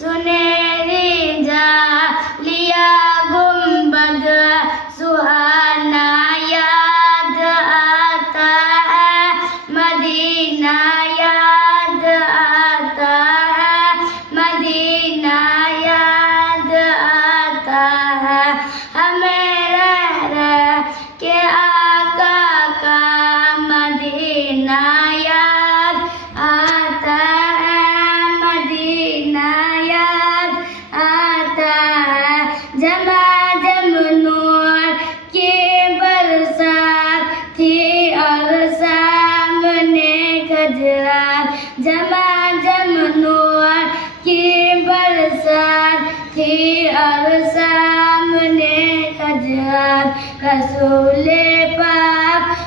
सुनहरी जालिया गुंबद सुहाना याद आता है, मदीना याद आता है, मदीना याद आता है। हमें रह रह के आका का मदीना याद आता है, मदीना याद आता है। झमाझम नूर की बरसात थी और सामने खजरात, झमाझम नूर की बरसात थी और सामने खजरात। रसूले पाक